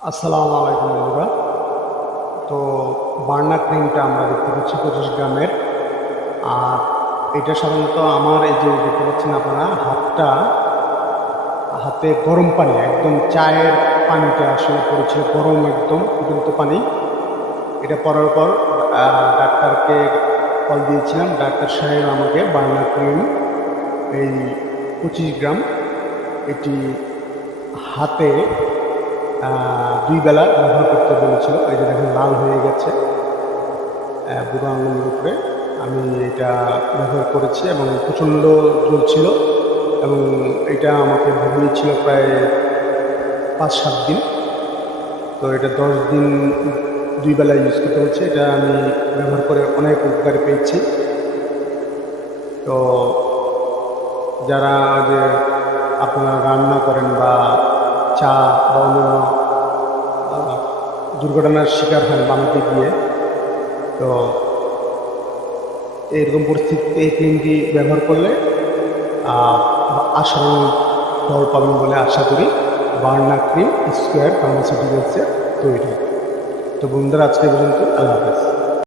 আসসালামু আলাইকুম বন্ধুরা। তো বার্না ক্রিমটা আমরা দেখতে পাচ্ছি পঁচিশ গ্রামের। আর এটা সাধারণত আমার এই যে দেখতে পাচ্ছেন আপনারা, হাতটা, হাতে গরম পানি, একদম চায়ের পানিটা আসলে পড়েছিল, গরম একদম ফুটন্ত পানি। এটা পরার পর ডাক্তারকে কল দিয়েছিলাম, ডাক্তার সাহেব আমাকে বার্না ক্রিম, এই পঁচিশ গ্রাম, এটি হাতে দুই বেলা ব্যবহার করতে বলেছিল। এই যে দেখেন, লাল হয়ে গেছে বুড়ো আঙুলের উপরে। আমি এটা ব্যবহার করেছি এবং প্রচণ্ড জ্বলছিল এবং এটা আমাকে ভুগিয়েছিল প্রায় পাঁচ, সাত দিন। তো এটা দশ দিন দুই বেলা ইউজ করতে হচ্ছে। এটা আমি ব্যবহার করে অনেক উপকার পেয়েছি। তো যারা যে আপনারা রান্না করেন বা চা বা অন্যান্য দুর্ঘটনার শিকার হন বানাতে গিয়ে তো এরকম পরিস্থিতিতে এই ক্রিমটি ব্যবহার করলে আহ, আশারণ ফল পাবেন বলে আশা করি। বার্না ক্রিম স্কোয়ার ফার্মাসিউটিক্যালসের তৈরি। তো বন্ধুরা আজকে পর্যন্ত আল্লাহ হাফেজ।